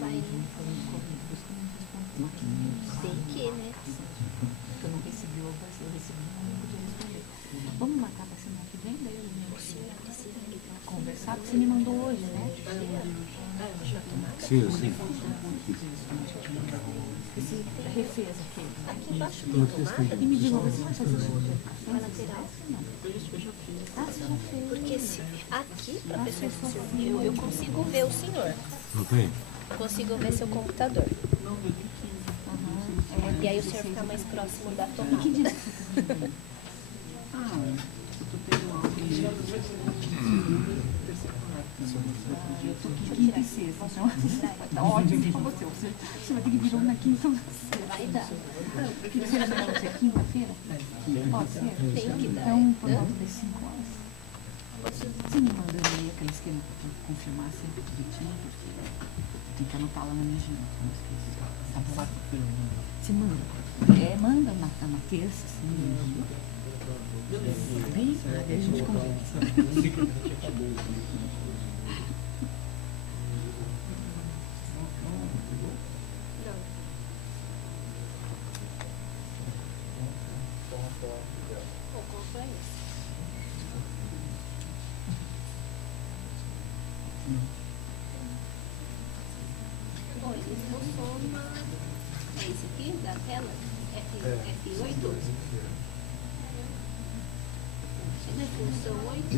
vai. Tem que, né? Eu não recebi, eu recebi, não podia responder. Vamos marcar para semana que vem, daí eu Precisa conversar, porque você me mandou hoje, né? Sim, sim. Esse refez aqui. aqui embaixo Não tem fiz tomada. E me diga, você vai fazer isso? Na lateral. Não. Ah, você já fez. Porque se aqui, professor, eu consigo ver o senhor. Ok. Consigo ver seu computador. E aí o senhor fica mais próximo da tomada. Que dia você tá fazendo? Ah, eu tô tendo aula. Eu tô quinta e sexta. Tá ótimo pra você. Você vai ter que vir na quinta ou na sexta. Vai dar. Quinta-feira não pode ser quinta-feira? Pode ser? Tem que dar. Então, por volta das 5 horas. Você me manda um e-mail que eles querem confirmar sempre direitinho, porque tem que anotar lá na minha agenda. Não esqueça. Tá bom? Você manda. Manda na terça, assim. Tá bem? Aí a gente conversa. Bom, eles não somam. É esse aqui da tela? F8? É função 8?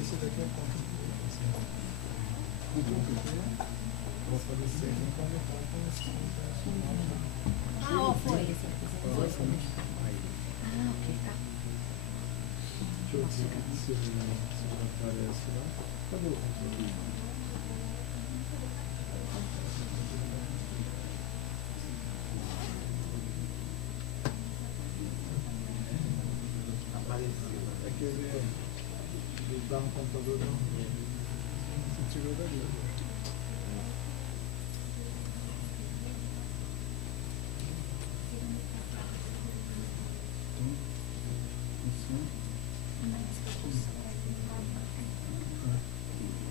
Esse daqui é quanto? Vou aparecer em conectar com esse. Foi. Ah, ok, tá. Deixa eu ver se não aparece lá. Cadê o controle? É que ele dá no computador não. Você tirou dali.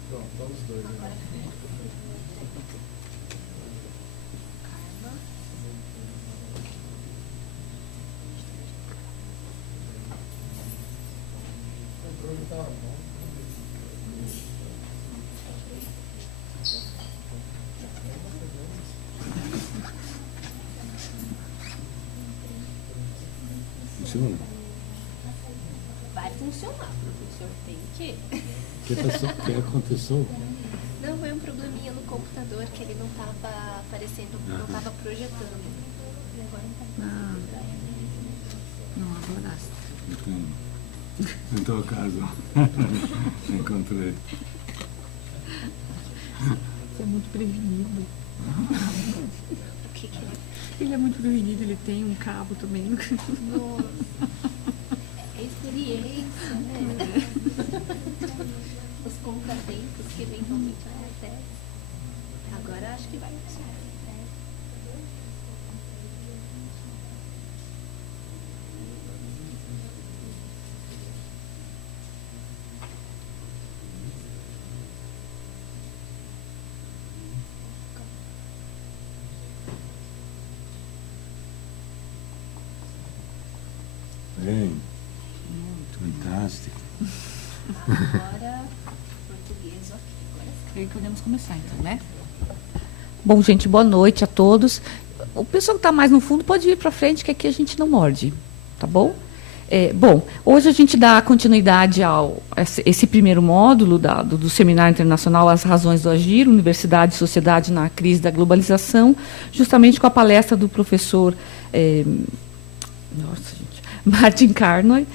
Pronto, tá os dois, né? O controle tá bom. Funciona? Vai funcionar, professor. Tem que. O que aconteceu? Não, foi um probleminha no computador que ele não estava aparecendo, não estava projetando. Agora não tá. Não, agora sim. Entendo. Em todo caso, encontrei. Você é muito prevenido. O que é? Ele é muito prevenido, ele tem um cabo também. Nossa. É experiência, né? Os contratempos que eventualmente acontecem. Agora acho que vai funcionar. Bem, fantástico. Agora, português, ok. Agora sim. Creio que podemos começar então, né? Bom, gente, boa noite a todos. O pessoal que está mais no fundo pode ir para frente, que aqui a gente não morde, tá bom? Bom, hoje a gente dá continuidade a esse primeiro módulo do Seminário Internacional As Razões do Agir, Universidade e Sociedade na Crise da Globalização, justamente com a palestra do professor Martin Carnoy,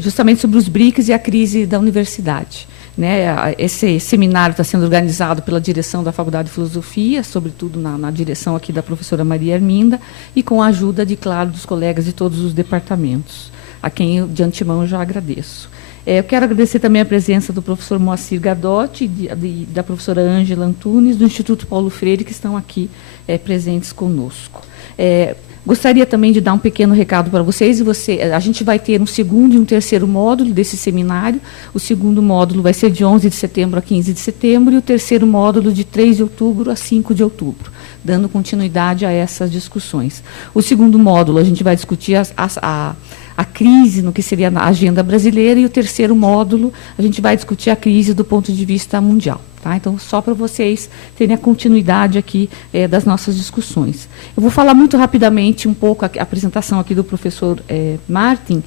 justamente sobre os BRICS e a crise da universidade. Né? Esse seminário está sendo organizado pela direção da Faculdade de Filosofia, sobretudo na direção aqui da professora Maria Arminda, e com a ajuda, de claro, dos colegas de todos os departamentos, a quem eu, de antemão, já agradeço. Eu quero agradecer também a presença do professor Moacir Gadotti e da professora Ângela Antunes, do Instituto Paulo Freire, que estão aqui presentes conosco. Gostaria também de dar um pequeno recado para vocês. A gente vai ter um segundo e um terceiro módulo desse seminário. O segundo módulo vai ser de 11 de setembro a 15 de setembro e o terceiro módulo de 3 de outubro a 5 de outubro, dando continuidade a essas discussões. O segundo módulo, a gente vai discutir a crise no que seria a agenda brasileira, e o terceiro módulo, a gente vai discutir a crise do ponto de vista mundial. Tá? Então, só para vocês terem a continuidade aqui das nossas discussões. Eu vou falar muito rapidamente um pouco a apresentação aqui do professor Martin.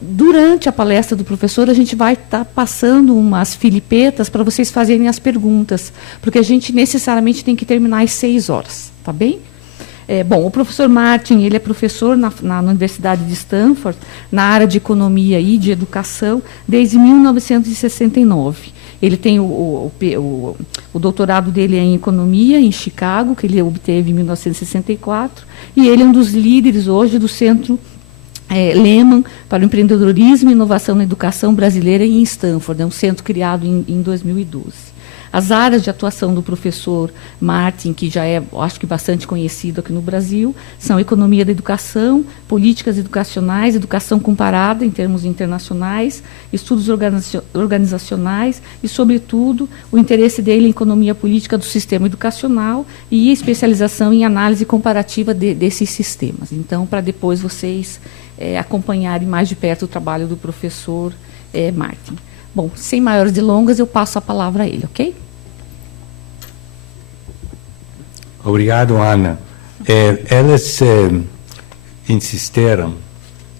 Durante a palestra do professor, a gente vai estar passando umas filipetas para vocês fazerem as perguntas, porque a gente necessariamente tem que terminar às 6 horas, tá bem? Bom, o professor Martin, ele é professor na Universidade de Stanford, na área de economia e de educação, desde 1969. Ele tem o doutorado dele em economia em Chicago, que ele obteve em 1964, e ele é um dos líderes hoje do Centro Lehman para o Empreendedorismo e Inovação na Educação Brasileira em Stanford, é um centro criado em 2012. As áreas de atuação do professor Martin, que já é, acho que, bastante conhecido aqui no Brasil, são economia da educação, políticas educacionais, educação comparada em termos internacionais, estudos organizacionais e, sobretudo, o interesse dele em economia política do sistema educacional e especialização em análise comparativa desses sistemas. Então, para depois vocês acompanharem mais de perto o trabalho do professor Martin. Bom, sem maiores delongas, eu passo a palavra a ele, ok? Obrigado, Ana. Eles insistiram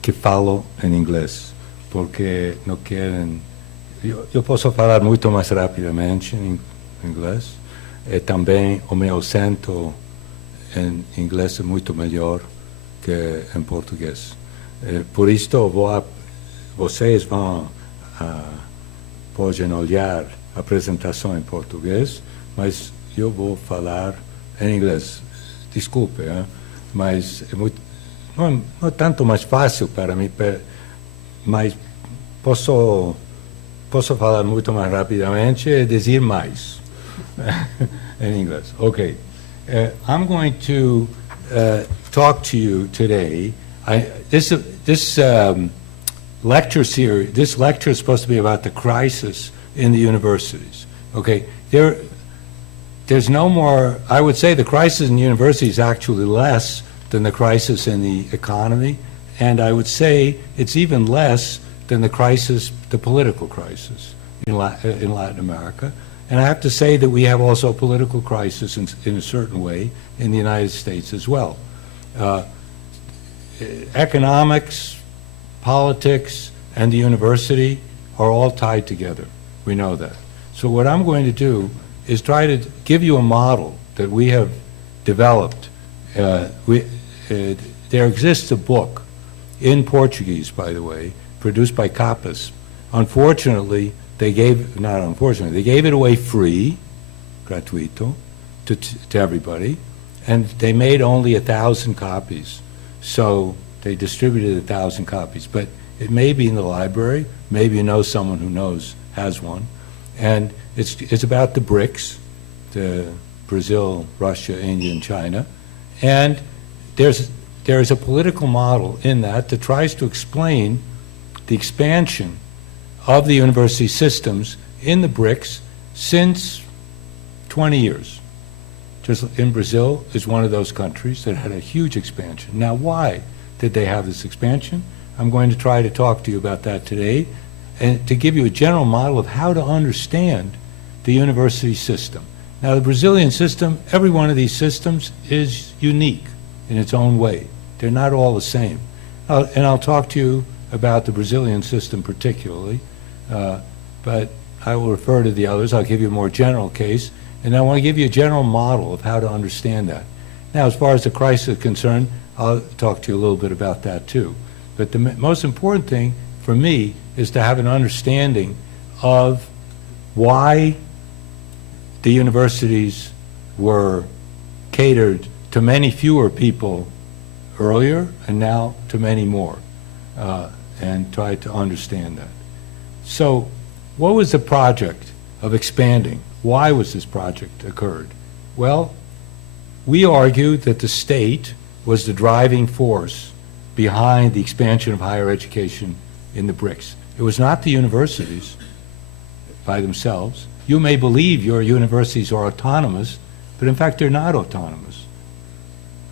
que falo em inglês, porque não querem... Eu posso falar muito mais rapidamente em inglês, e também o meu acento em inglês é muito melhor que em português. Por isso, vocês podem olhar a apresentação em português, mas eu vou falar em inglês. Desculpe, mas não é tanto mais fácil para mim, mas posso falar muito mais rapidamente e dizer mais em inglês. Okay. I'm going to talk to you today. This lecture series, this lecture is supposed to be about the crisis in the universities. Okay, there's no more, I would say the crisis in the university is actually less than the crisis in the economy, and I would say it's even less than the political crisis in Latin America. And I have to say that we have also a political crisis in a certain way in the United States as well. Economics, politics, and the university are all tied together. We know that. So what I'm going to do is try to give you a model that we have developed. There exists a book in Portuguese, by the way, produced by Capas. Unfortunately, they gave it away free, gratuito, to everybody, and they made only 1,000 copies. So they distributed 1,000 copies, but it may be in the library. Maybe you know someone who has one. And it's about the BRICS, the Brazil, Russia, India, and China. And there's a political model in that tries to explain the expansion of the university systems in the BRICS since 20 years. Just in Brazil is one of those countries that had a huge expansion. Now, why did they have this expansion? I'm going to try to talk to you about that today and to give you a general model of how to understand the university system. Now, the Brazilian system, every one of these systems is unique in its own way. They're not all the same. And I'll talk to you about the Brazilian system particularly, but I will refer to the others. I'll give you a more general case, and I want to give you a general model of how to understand that. Now, as far as the crisis is concerned, I'll talk to you a little bit about that too. But the most important thing for me is to have an understanding of why the universities were catered to many fewer people earlier and now to many more, and try to understand that. So what was the project of expanding? Why was this project occurred? Well, we argued that the state was the driving force behind the expansion of higher education in the BRICS. It was not the universities by themselves. You may believe your universities are autonomous, but in fact they're not autonomous.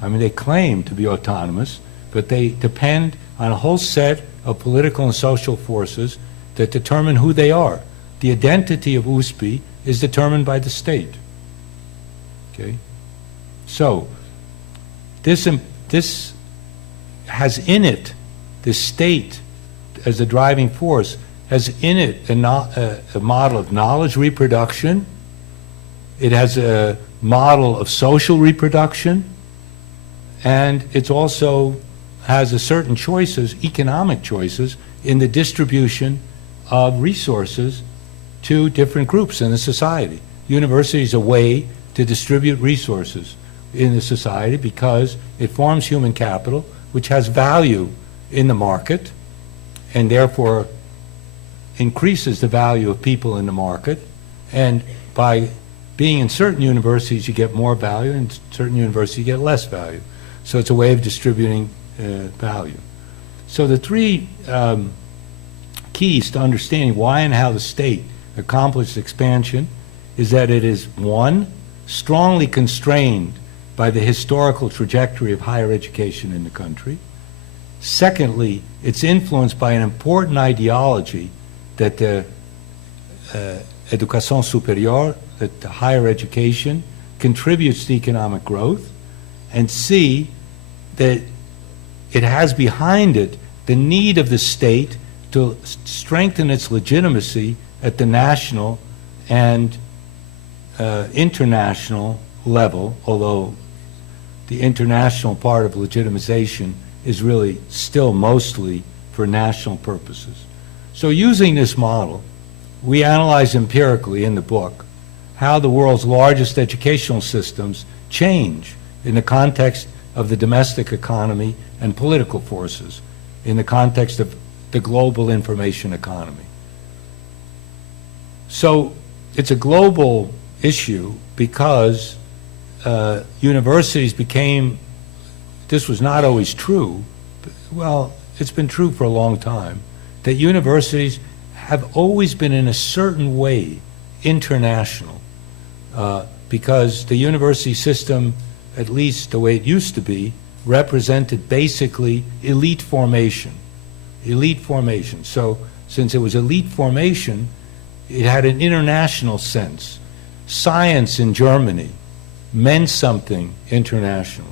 I mean, they claim to be autonomous, but they depend on a whole set of political and social forces that determine who they are. The identity of USP is determined by the state. Okay? So, this has in it, the state as a driving force, has in it a model of knowledge reproduction. It has a model of social reproduction, and it also has a certain choices, economic choices, in the distribution of resources to different groups in the society. University is a way to distribute resources in the society because it forms human capital, which has value in the market, and therefore increases the value of people in the market. And by being in certain universities, you get more value, and in certain universities, you get less value. So it's a way of distributing value. So the three keys to understanding why and how the state accomplished expansion is that it is, one, strongly constrained by the historical trajectory of higher education in the country. Secondly, it's influenced by an important ideology that the education supérieure, that the higher education contributes to economic growth. And C, that it has behind it the need of the state to strengthen its legitimacy at the national and international level, although the international part of legitimization is really still mostly for national purposes. So using this model, we analyze empirically in the book how the world's largest educational systems change in the context of the domestic economy and political forces, in the context of the global information economy. So it's a global issue because universities became, this was not always true, but, well, it's been true for a long time, that universities have always been in a certain way international because the university system, at least the way it used to be, represented basically elite formation. Elite formation. So since it was elite formation, it had an international sense. Science in Germany meant something internationally.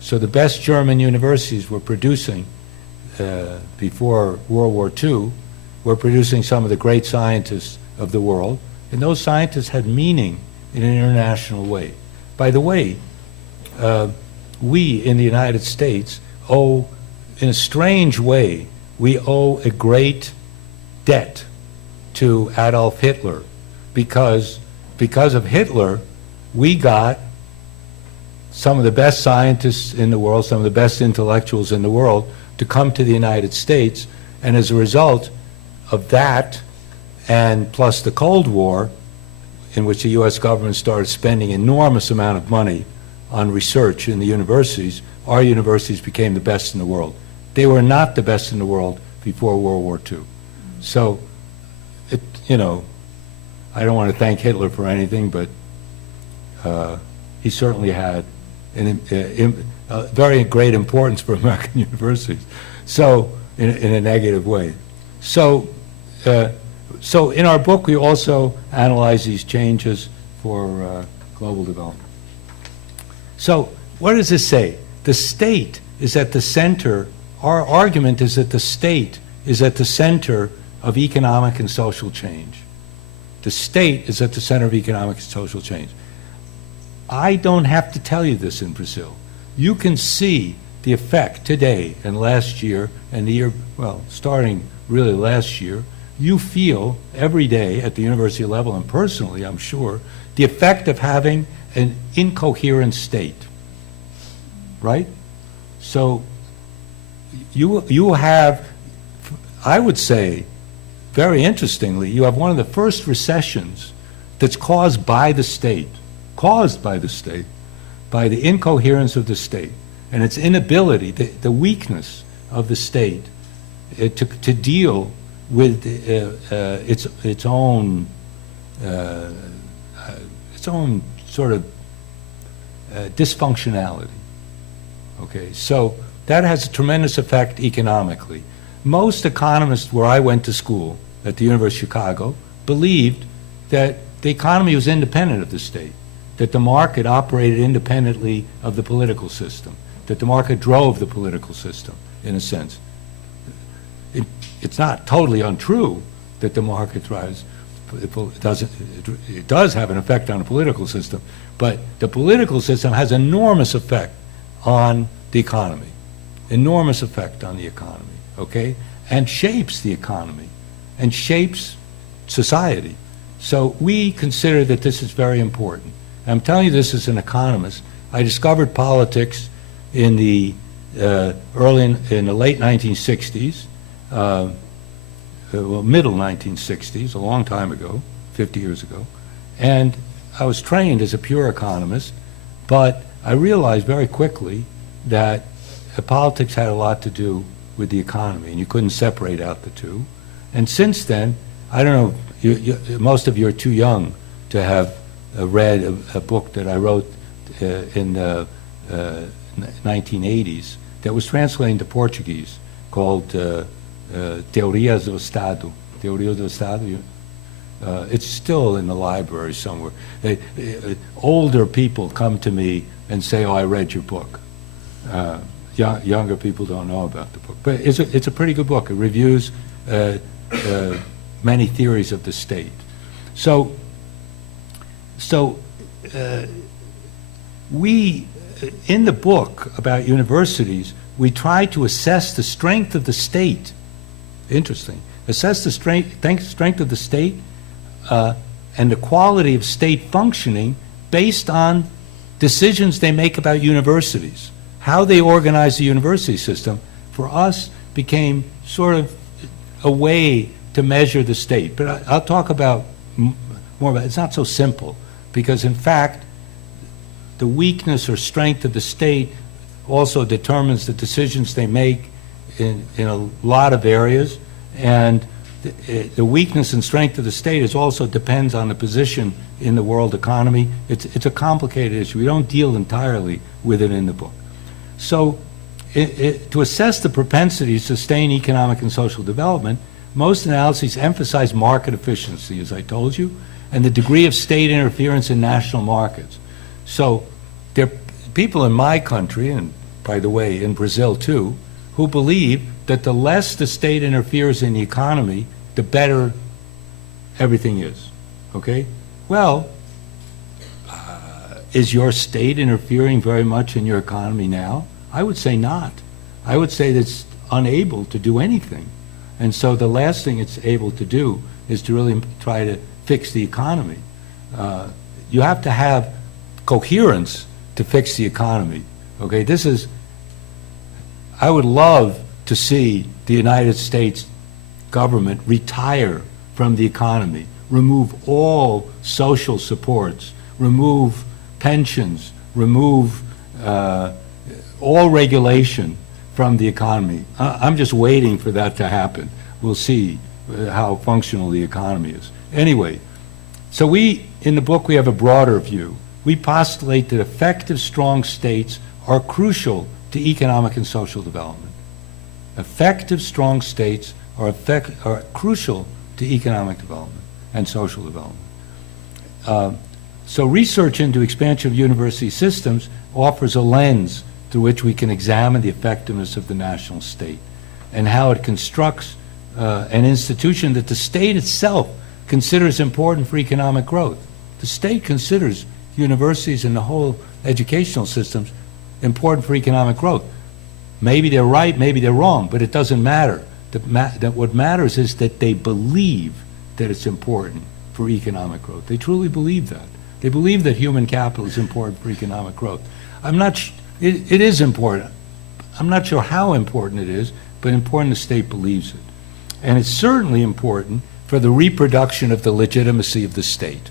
So the best German universities were producing, before World War II, were producing some of the great scientists of the world, and those scientists had meaning in an international way. By the way, we in the United States owe, in a strange way, we owe a great debt to Adolf Hitler because of Hitler, we got some of the best scientists in the world, some of the best intellectuals in the world to come to the United States, and as a result of that, and plus the Cold War, in which the U.S. government started spending enormous amount of money on research in the universities, our universities became the best in the world. They were not the best in the world before World War II. So, I don't want to thank Hitler for anything, but he certainly had a very great importance for American universities. So, in a negative way. So in our book, we also analyze these changes for global development. So, what does this say? The state is at the center. Our argument is that the state is at the center of economic and social change. The state is at the center of economic and social change. I don't have to tell you this in Brazil. You can see the effect today and last year and the year, well, starting really last year. You feel every day at the university level and personally, I'm sure, the effect of having an incoherent state, right? So you have, I would say, very interestingly, you have one of the first recessions that's caused by the state, by the incoherence of the state. and its inability, the weakness of the state to deal with its own sort of dysfunctionality. Okay, so that has a tremendous effect economically. Most economists where I went to school at the University of Chicago believed that the economy was independent of the state, that the market operated independently of the political system, that the market drove the political system, in a sense. It's not totally untrue that the market drives, it does have an effect on the political system, but the political system has enormous effect on the economy, enormous effect on the economy, okay? And shapes the economy and shapes society. So we consider that this is very important. I'm telling you this as an economist. I discovered politics in the in the late 1960s, middle 1960s, a long time ago, 50 years ago, and I was trained as a pure economist, but I realized very quickly that politics had a lot to do with the economy, and you couldn't separate out the two. And since then, I don't know, most of you are too young to have read a book that I wrote in the 1980s that was translated into Portuguese called Teorias do Estado. Teorias do Estado. It's still in the library somewhere. Older people come to me and say, "Oh, I read your book." Younger people don't know about the book, but it's a pretty good book. It reviews many theories of the state. So we, in the book about universities, we try to assess the strength of the state. Interesting. Assess the strength of the state and the quality of state functioning based on decisions they make about universities. How they organize the university system, for us, became sort of a way to measure the state. But I'll talk about more about it. It's not so simple, because in fact, the weakness or strength of the state also determines the decisions they make in a lot of areas, and the weakness and strength of the state also depends on the position in the world economy. It's a complicated issue. We don't deal entirely with it in the book. So to assess the propensity to sustain economic and social development, most analyses emphasize market efficiency, as I told you, and the degree of state interference in national markets. So there are people in my country, and by the way, in Brazil too, who believe that the less the state interferes in the economy, the better everything is, okay? Well, is your state interfering very much in your economy now? I would say not. I would say that it's unable to do anything. And so the last thing it's able to do is to really try to fix the economy. You have to have coherence to fix the economy, okay? I would love to see the United States government retire from the economy, remove all social supports, remove pensions, remove all regulation from the economy. I'm just waiting for that to happen. We'll see how functional the economy is. Anyway, so in the book, we have a broader view. We postulate that effective, strong states are crucial to economic and social development. Effective, strong states are crucial to economic development and social development. So research into expansion of university systems offers a lens through which we can examine the effectiveness of the national state and how it constructs an institution that the state itself considers important for economic growth. The state considers universities and the whole educational systems important for economic growth. Maybe they're right, maybe they're wrong, but it doesn't matter. What matters is that they believe that it's important for economic growth. They truly believe that. They believe that human capital is important for economic growth. It is important. I'm not sure how important it is, but important the state believes it. And it's certainly important for the reproduction of the legitimacy of the state.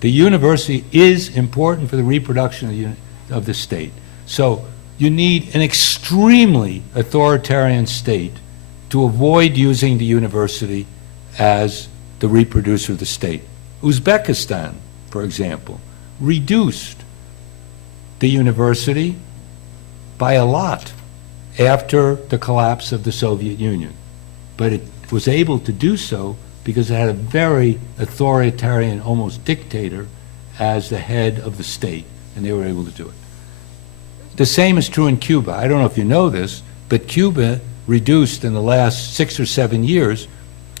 The university is important for the reproduction of the state. So you need an extremely authoritarian state to avoid using the university as the reproducer of the state. Uzbekistan, for example, reduced the university by a lot after the collapse of the Soviet Union. But it was able to do so because it had a very authoritarian, almost dictator, as the head of the state, and they were able to do it. The same is true in Cuba. I don't know if you know this, but Cuba reduced in the last 6 or 7 years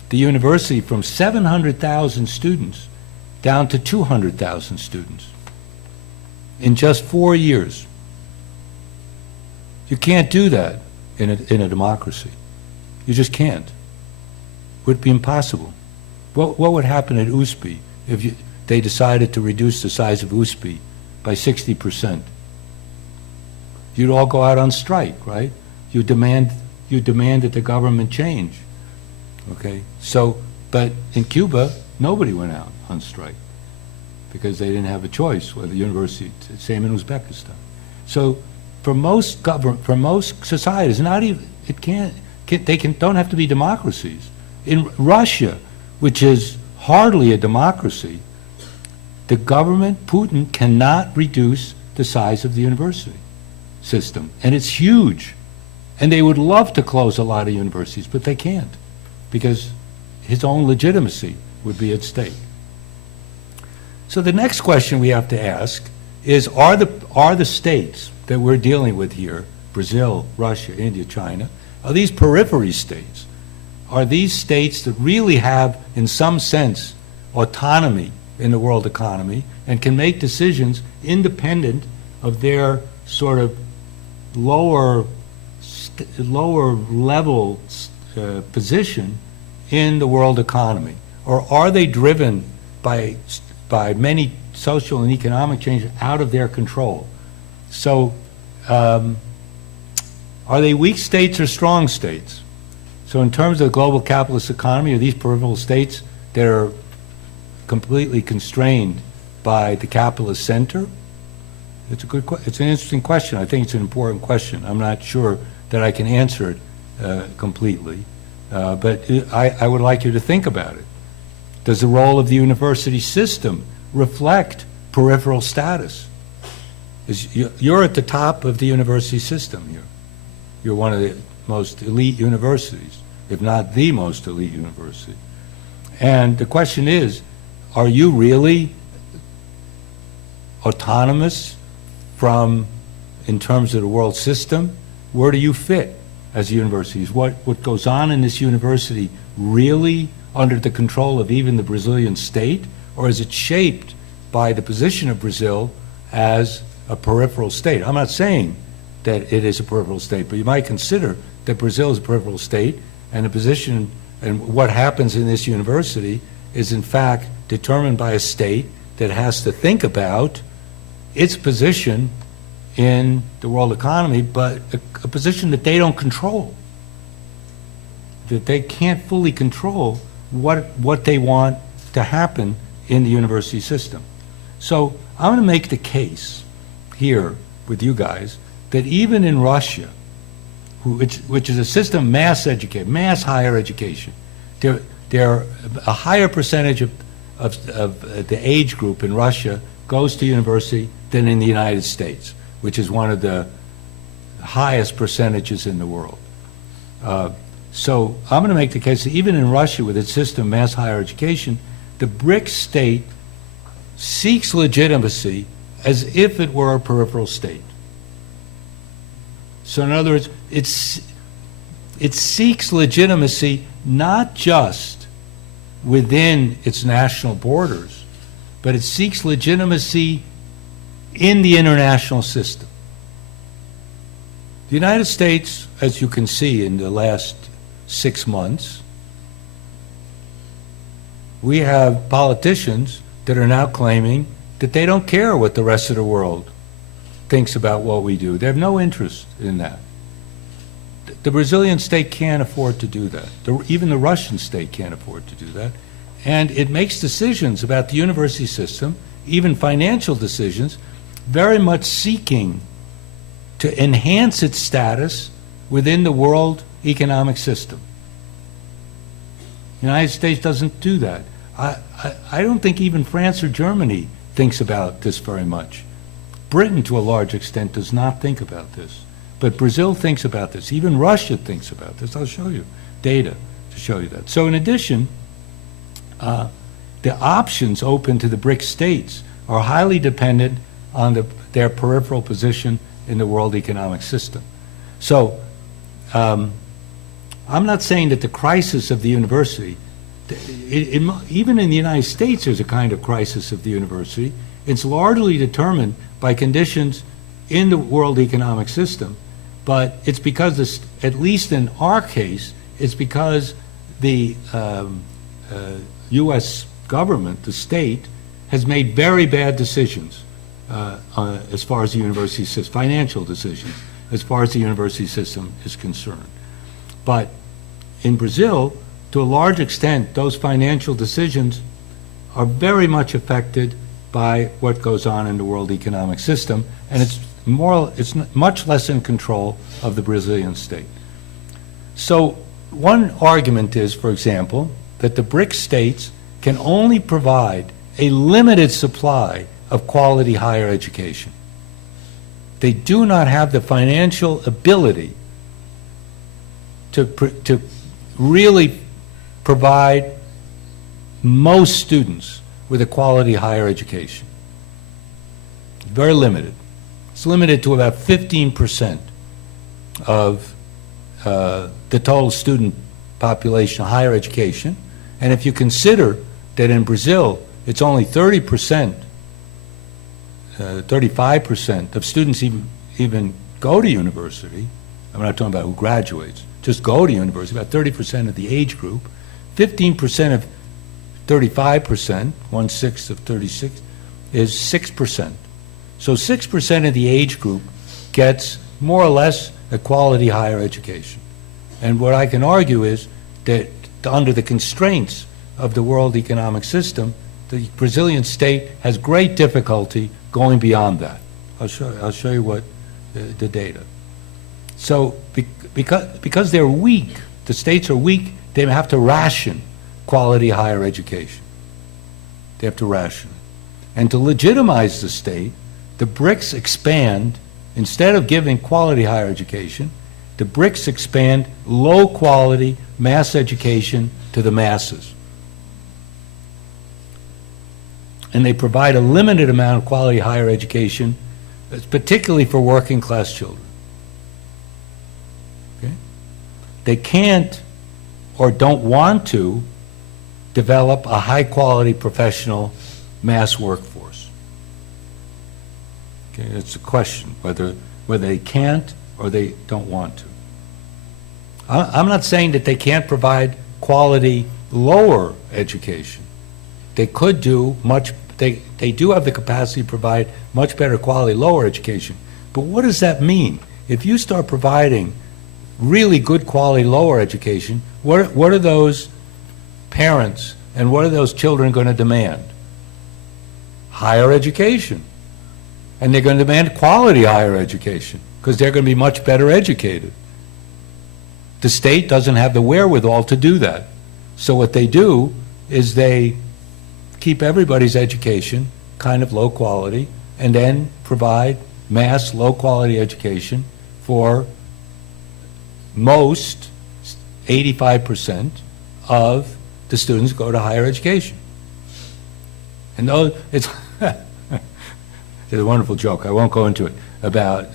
the university from 700,000 students down to 200,000 students in just 4 years. You can't do that in a democracy. You just can't. It would be impossible. What would happen at USP if they decided to reduce the size of USP by 60%? You'd all go out on strike, right? You demand that the government change. Okay? So, but in Cuba, nobody went out on strike because they didn't have a choice whether the university, same in Uzbekistan. So for most societies, not even, don't have to be democracies. In Russia, which is hardly a democracy, the government, Putin, cannot reduce the size of the university system. And it's huge. And they would love to close a lot of universities, but they can't, because his own legitimacy would be at stake. So the next question we have to ask is, are the states that we're dealing with here, Brazil, Russia, India, China, are these periphery states? Are these states that really have, in some sense, autonomy in the world economy and can make decisions independent of their sort of lower level position in the world economy? Or are they driven by many social and economic changes out of their control? So are they weak states or strong states? So in terms of the global capitalist economy, are these peripheral states that are completely constrained by the capitalist center? It's an interesting question. I think it's an important question. I'm not sure that I can answer it completely, but I would like you to think about it. Does the role of the university system reflect peripheral status? You're at the top of the university system here. You're one of the most elite universities, if not the most elite university. And the question is, are you really autonomous in terms of the world system? Where do you fit as a university? Is what goes on in this university really under the control of even the Brazilian state? Or is it shaped by the position of Brazil as a peripheral state? I'm not saying that it is a peripheral state, but you might consider that Brazil is a peripheral state, and the position and what happens in this university is in fact determined by a state that has to think about its position in the world economy, but a position that they don't control, that they can't fully control what they want to happen in the university system. So I'm going to make the case here with you guys that even in Russia, which is a system of mass higher education, there are a higher percentage of the age group in Russia goes to university than in the United States, which is one of the highest percentages in the world. So I'm going to make the case that even in Russia, with its system of mass higher education, the BRIC state seeks legitimacy as if it were a peripheral state. So in other words, it seeks legitimacy not just within its national borders, but it seeks legitimacy in the international system. The United States, as you can see in the last 6 months, we have politicians that are now claiming that they don't care what the rest of the world thinks about what we do. They have no interest in that. The Brazilian state can't afford to do that. Even the Russian state can't afford to do that. And it makes decisions about the university system, even financial decisions, very much seeking to enhance its status within the world economic system. The United States doesn't do that. I don't think even France or Germany thinks about this very much. Britain, to a large extent, does not think about this. But Brazil thinks about this. Even Russia thinks about this. I'll show you data to show you that. So in addition, the options open to the BRIC states are highly dependent on their peripheral position in the world economic system. So I'm not saying that the crisis of the university, even in the United States there's a kind of crisis of the university. It's largely determined by conditions in the world economic system, but it's because, at least in our case, it's because the U.S. government, the state, has made very bad decisions as far as the university system, financial decisions, as far as the university system is concerned. But in Brazil, to a large extent, those financial decisions are very much affected by what goes on in the world economic system, and it's much less in control of the Brazilian state. So one argument is, for example, that the BRIC states can only provide a limited supply of quality higher education. They do not have the financial ability to really provide most students with a quality higher education. Very limited. It's limited to about 15% of the total student population of higher education. And if you consider that in Brazil, it's only 30%, 35% of students even go to university. I'm not talking about who graduates, just go to university, about 30% of the age group. 15% of 35%, 1/6 of 36, is 6%. So 6% of the age group gets more or less a quality higher education. And what I can argue is that under the constraints of the world economic system, the Brazilian state has great difficulty going beyond that. I'll show you what the data. So because they're weak, the states are weak, they have to ration quality higher education. They have to ration it. And to legitimize the state, the BRICS expand, instead of giving quality higher education, the BRICS expand low quality mass education to the masses. And they provide a limited amount of quality higher education, particularly for working class children. Okay? They can't or don't want to develop a high quality professional mass workforce. Okay, it's a question whether they can't or they don't want to. I'm not saying that they can't provide quality lower education. They could do they do have the capacity to provide much better quality lower education. But what does that mean? If you start providing really good quality lower education, what are those parents and what are those children going to demand? Higher education. And they're going to demand quality higher education because they're going to be much better educated. The state doesn't have the wherewithal to do that. So what they do is they keep everybody's education kind of low quality and then provide mass low quality education for most 85% of the students who go to higher education. And it's a wonderful joke. I won't go into it about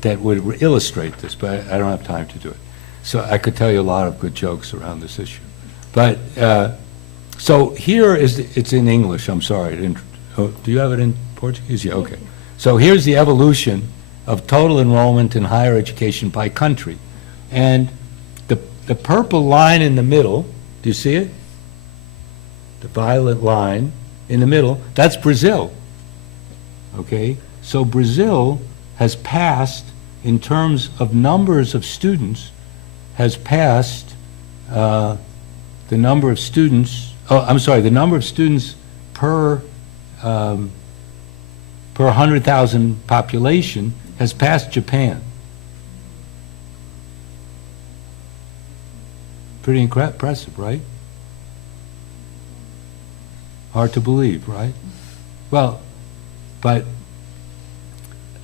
that would illustrate this, but I don't have time to do it. So I could tell you a lot of good jokes around this issue. But so here it's in English. I'm sorry. Do you have it in Portuguese? Yeah. Okay. So here's the evolution of total enrollment in higher education by country, and the purple line in the middle. Do you see it? The violet line in the middle, that's Brazil. Okay? So Brazil has passed, in terms of numbers of students, has passed the number of students, the number of students per per 100,000 population has passed Japan. Pretty impressive, right? Hard to believe, right? Well, but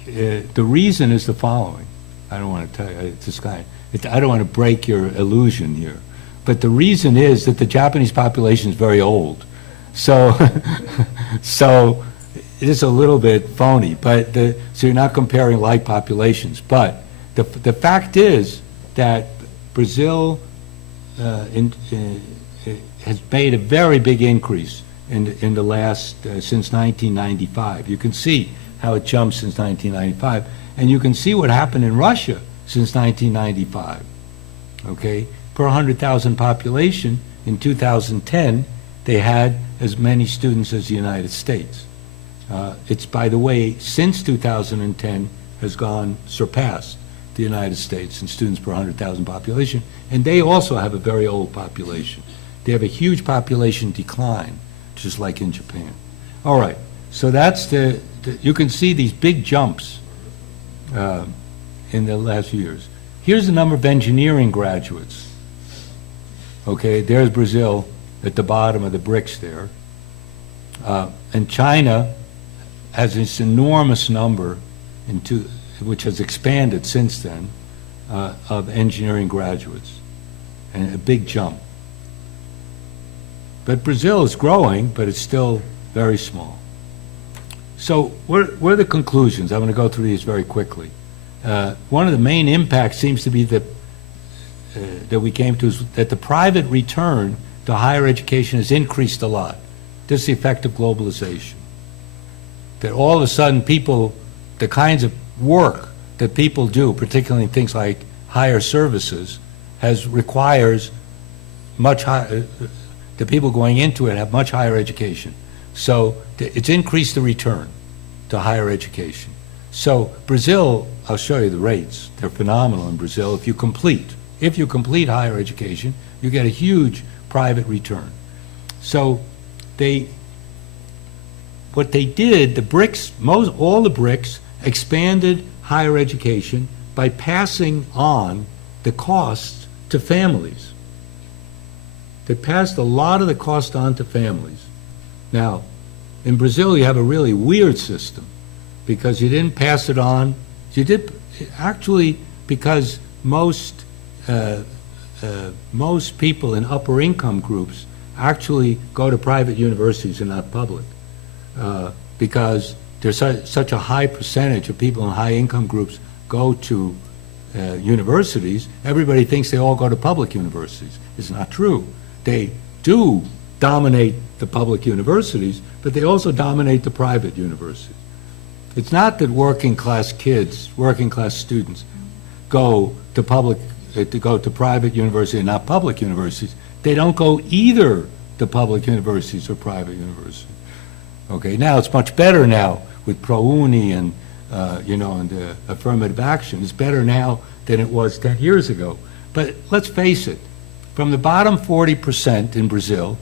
the reason is the following. I don't want to tell you, it's this guy. I don't want to break your illusion here. But the reason is that the Japanese population is very old. So, so it is a little bit phony, but so you're not comparing like populations. But the fact is that Brazil has made a very big increase in the last, since 1995. You can see how it jumped since 1995. And you can see what happened in Russia since 1995. Okay? Per 100,000 population, in 2010, they had as many students as the United States. It's, by the way, since 2010, has surpassed the United States in students per 100,000 population, and they also have a very old population. They have a huge population decline, just like in Japan. All right, so that's you can see these big jumps in the last few years. Here's the number of engineering graduates. Okay, there's Brazil at the bottom of the bricks there. And China has this enormous number, which has expanded since then, of engineering graduates, and a big jump. But Brazil is growing, but it's still very small. So what are the conclusions? I'm going to go through these very quickly. One of the main impacts seems to be that we came to is that the private return to higher education has increased a lot. This is the effect of globalization. That all of a sudden the kinds of work that people do, particularly in things like higher services, requires much higher, the people going into it have much higher education. So it's increased the return to higher education. So Brazil, I'll show you the rates. They're phenomenal in Brazil. If you complete higher education, you get a huge private return. So what they did, all the BRICS expanded higher education by passing on the costs to families. They passed a lot of the cost on to families. Now, in Brazil, you have a really weird system because you didn't pass it on. You did actually, because most people in upper income groups actually go to private universities and not public, because there's such a high percentage of people in high income groups go to universities. Everybody thinks they all go to public universities. It's not true. They do dominate the public universities, but they also dominate the private universities. It's not that working class students go to private universities and not public universities. They don't go either to public universities or private universities. Okay, now it's much better now with pro-uni and and the affirmative action. It's better now than it was 10 years ago. But let's face it, from the bottom 40% in Brazil,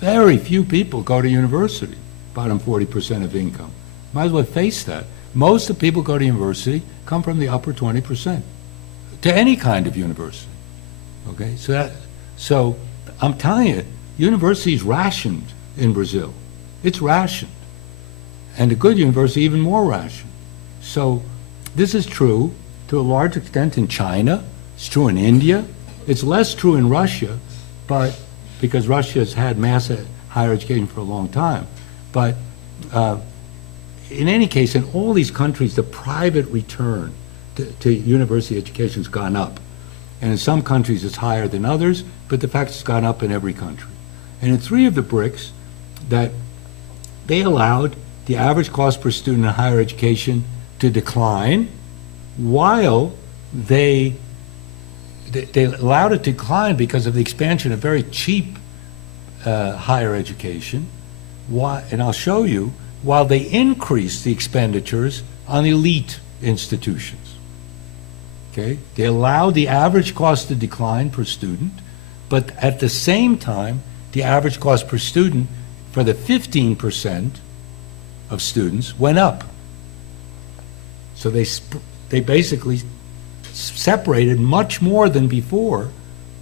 very few people go to university, bottom 40% of income. Might as well face that. Most of the people who go to university come from the upper 20%, to any kind of university. Okay, so I'm telling you, university is rationed in Brazil. It's rationed. And a good university, even more rationed. So this is true to a large extent in China. It's true in India. It's less true in Russia, but because Russia has had massive higher education for a long time. But in any case, in all these countries, the private return to university education has gone up. And in some countries it's higher than others, but the fact it's gone up in every country. And in 3 of the BRICS, that they allowed the average cost per student in higher education to decline, while they allowed it to decline because of the expansion of very cheap higher education. And I'll show you, while they increased the expenditures on elite institutions. Okay? They allowed the average cost to decline per student, but at the same time, the average cost per student for the 15% of students went up So they basically separated much more than before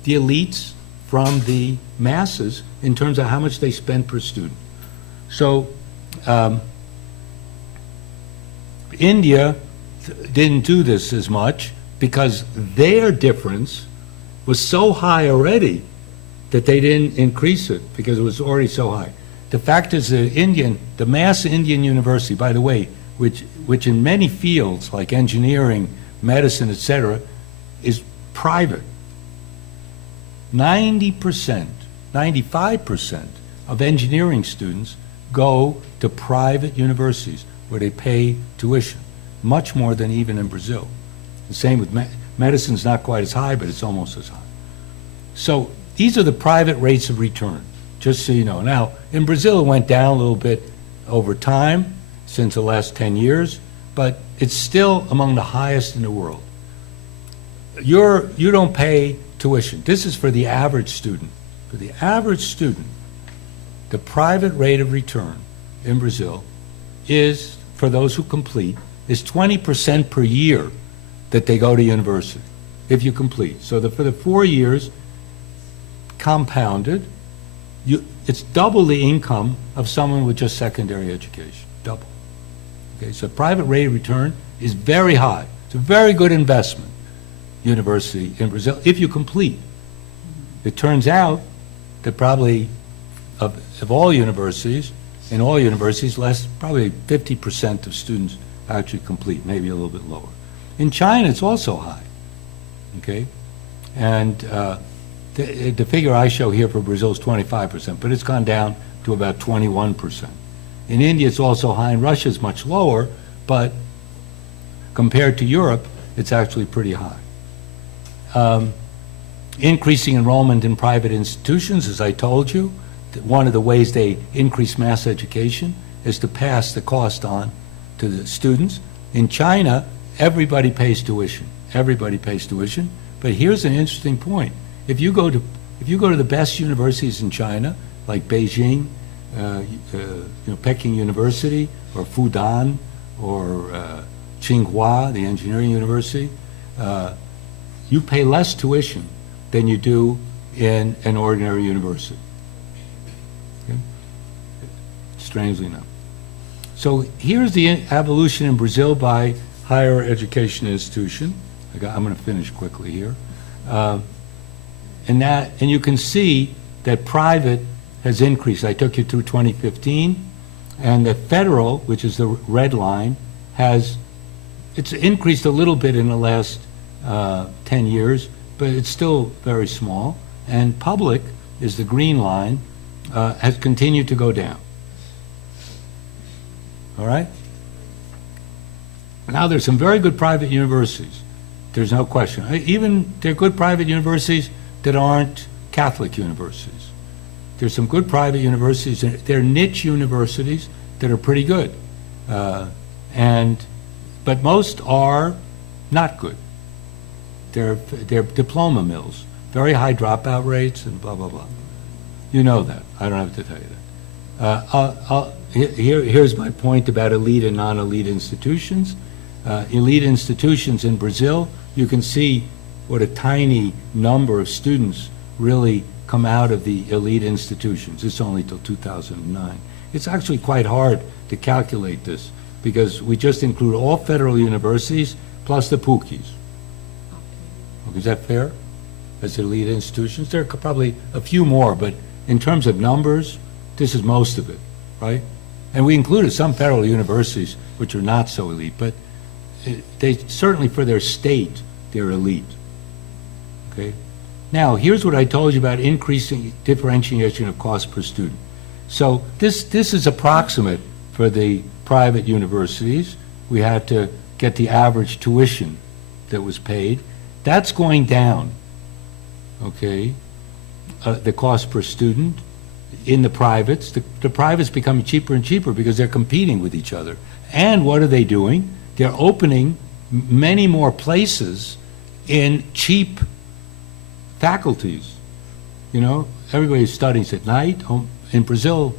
the elites from the masses in terms of how much they spend per student. So India didn't do this as much because their difference was so high already that they didn't increase it because it was already so high. The fact is the mass Indian university, by the way, which in many fields like engineering, medicine, etc., is private. 90%, 95% of engineering students go to private universities where they pay tuition, much more than even in Brazil. The same with medicine's not quite as high, but it's almost as high. So these are the private rates of return, just so you know. Now, in Brazil, it went down a little bit over time since the last 10 years, but it's still among the highest in the world. You don't pay tuition. This is for the average student. For the average student, the private rate of return in Brazil is, for those who complete, is 20% per year that they go to university, if you complete. So for the 4 years, compounded, it's double the income of someone with just secondary education, double. Okay, so private rate of return is very high. It's a very good investment, university in Brazil, if you complete. It turns out that probably of all universities, in all universities, probably 50% of students actually complete, maybe a little bit lower. In China, it's also high, okay? And the figure I show here for Brazil is 25%, but it's gone down to about 21%. In India, it's also high, and Russia is much lower, but compared to Europe, it's actually pretty high. Increasing enrollment in private institutions, as I told you, one of the ways they increase mass education is to pass the cost on to the students. In China, everybody pays tuition. Everybody pays tuition. But here's an interesting point. If you go to the best universities in China, like Beijing, Peking University, or Fudan, or Tsinghua, the engineering university, you pay less tuition than you do in an ordinary university. Okay? Strangely enough. So here's the evolution in Brazil by higher education institution. I'm going to finish quickly here. And you can see that private has increased. I took you through 2015, and the federal, which is the red line, it's increased a little bit in the last 10 years, but it's still very small. And public is the green line, has continued to go down. All right? Now, there's some very good private universities. There's no question. Even there are good private universities that aren't Catholic universities. There's some good private universities. They're niche universities that are pretty good. But most are not good. They're diploma mills, very high dropout rates and blah, blah, blah. You know that. I don't have to tell you that. Here's my point about elite and non-elite institutions. Elite institutions in Brazil, you can see what a tiny number of students really come out of the elite institutions. It's only till 2009. It's actually quite hard to calculate this because we just include all federal universities plus the PUCs. Okay, is that fair? As elite institutions? There are probably a few more, but in terms of numbers, this is most of it, right? And we included some federal universities which are not so elite, but they certainly for their state, they're elite. Okay? Now, here's what I told you about increasing differentiation of cost per student. So this is approximate for the private universities. We had to get the average tuition that was paid. That's going down, okay? The cost per student in the privates. The privates becoming cheaper and cheaper because they're competing with each other. And what are they doing? They're opening many more places in cheap faculties. You know, everybody studies at night. In Brazil,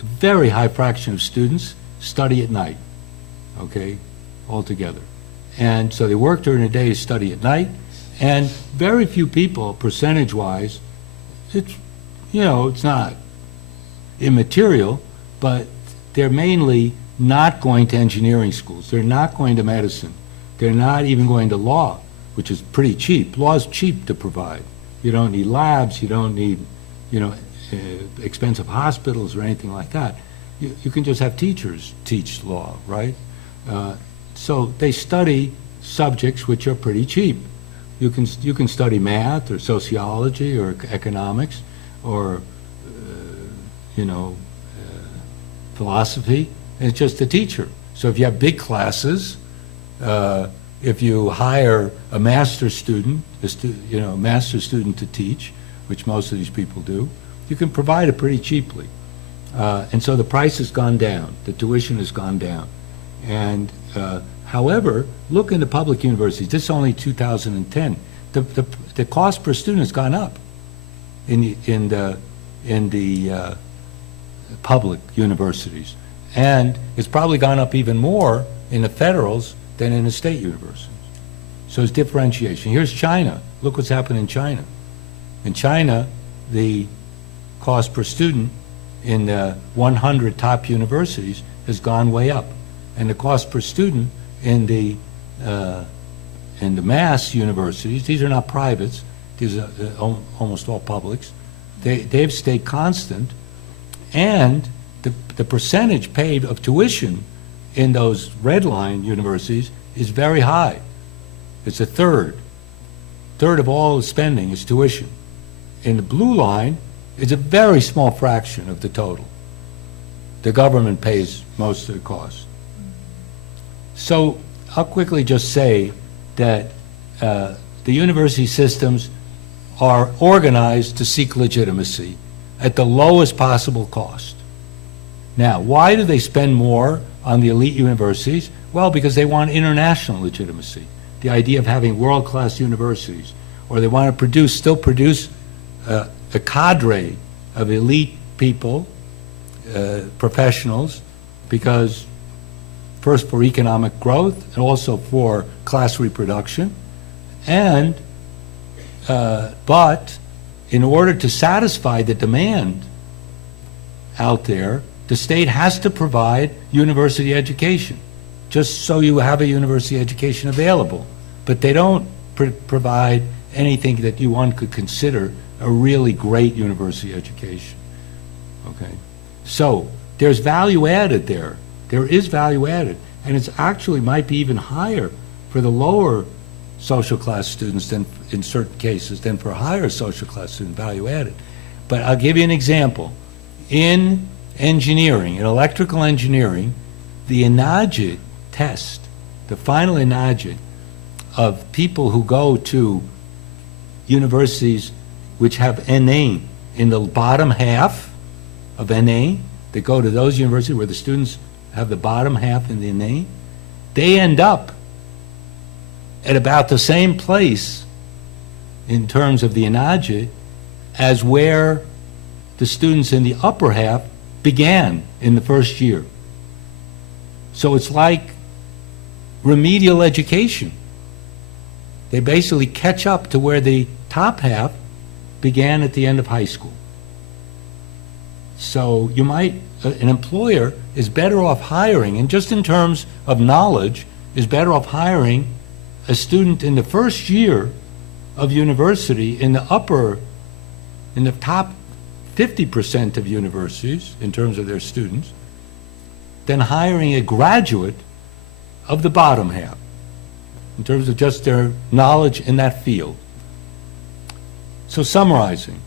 a very high fraction of students study at night, okay? altogether. And so they work during the day, study at night, and very few people, percentage-wise, it's, it's not immaterial, but they're mainly not going to engineering schools. They're not going to medicine. They're not even going to law, which is pretty cheap. Law is cheap to provide. You don't need labs. You don't need, expensive hospitals or anything like that. You can just have teachers teach law, right? So they study subjects which are pretty cheap. You can study math or sociology or economics or philosophy, and it's just a teacher. So if you have big classes, if you hire a master's student, a master's student to teach, which most of these people do, you can provide it pretty cheaply. And so the price has gone down, the tuition has gone down. And however, look into public universities. This is only 2010. The cost per student has gone up in the public universities, and it's probably gone up even more in the federals than in the state universities. So it's differentiation. Here's China. Look what's happened in China. In China, the cost per student in the 100 top universities has gone way up, and the cost per student in the mass universities, these are not privates, these are almost all publics, they've stayed constant, and the percentage paid of tuition in those red line universities is very high. It's a third of all the spending is tuition. In the blue line, it's a very small fraction of the total. The government pays most of the cost. So I'll quickly just say that the university systems are organized to seek legitimacy at the lowest possible cost. Now, why do they spend more on the elite universities? Well, because they want international legitimacy, the idea of having world-class universities, or they want to still produce a cadre of elite people, professionals, because first for economic growth and also for class reproduction, and but in order to satisfy the demand out there, the state has to provide university education, just so you have a university education available. But they don't provide anything that one could consider a really great university education. Okay, so there's value added there. There is value added, and it's actually might be even higher for the lower social class students than in certain cases than for higher social class student value added. But I'll give you an example. In engineering, in electrical engineering, the ENAGIT test, the final ENAGIT of people who go to universities which have NA in the bottom half of NA, they go to those universities where the students have the bottom half in the NA, they end up at about the same place in terms of the ENAGIT as where the students in the upper half began in the first year. So it's like remedial education. They basically catch up to where the top half began at the end of high school. So you might, an employer is better off hiring, and just in terms of knowledge, is better off hiring a student in the first year of university in the top 50% of universities in terms of their students than hiring a graduate of the bottom half in terms of just their knowledge in that field. So summarizing,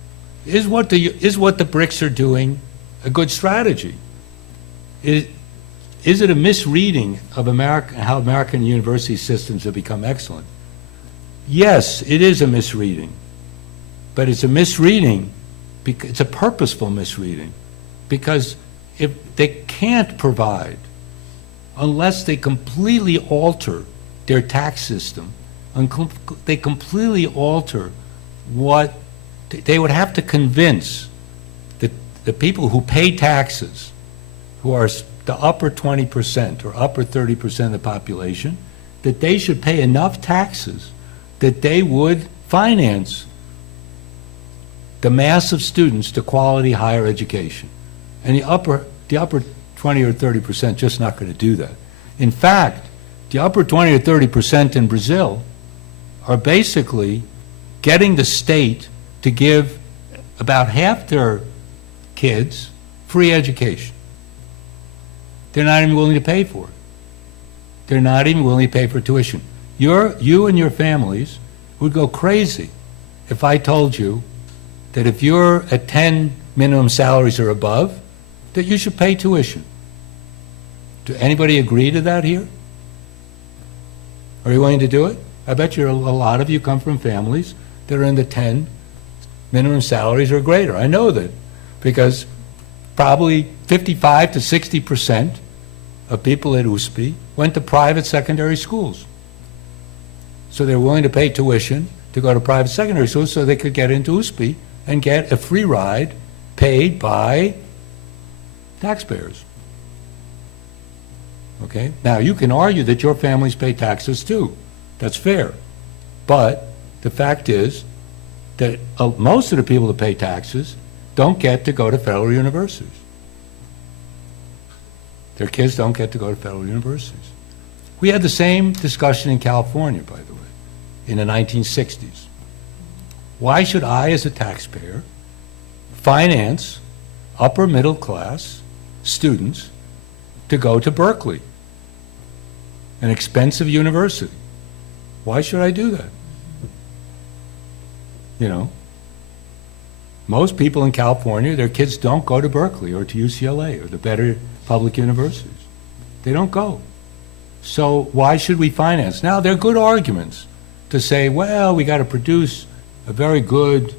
is what the BRICS are doing a good strategy? Is it a misreading of how American university systems have become excellent? Yes, it is a misreading, but it's a misreading. It's a purposeful misreading, because if they can't provide, unless they completely alter their tax system, they completely alter what they would have to convince the people who pay taxes, who are the upper 20% or upper 30% of the population, that they should pay enough taxes that they would finance the mass of students to quality higher education. And the upper 20 or 30% just not going to do that. In fact, the upper 20 or 30% in Brazil are basically getting the state to give about half their kids free education. They're not even willing to pay for it. They're not even willing to pay for tuition. You and your families would go crazy if I told you that if you're at 10 minimum salaries or above, that you should pay tuition. Do anybody agree to that here? Are you willing to do it? I bet you a lot of you come from families that are in the 10 minimum salaries or greater. I know that because probably 55 to 60% of people at USP went to private secondary schools. So they're willing to pay tuition to go to private secondary schools so they could get into USP and get a free ride paid by taxpayers. Okay? Now, you can argue that your families pay taxes too. That's fair. But the fact is that most of the people that pay taxes don't get to go to federal universities. Their kids don't get to go to federal universities. We had the same discussion in California, by the way, in the 1960s. Why should I, as a taxpayer, finance upper middle class students to go to Berkeley, an expensive university? Why should I do that? You know, most people in California, their kids don't go to Berkeley or to UCLA or the better public universities. They don't go. So why should we finance? Now, there are good arguments to say, well, we got to produce a very good,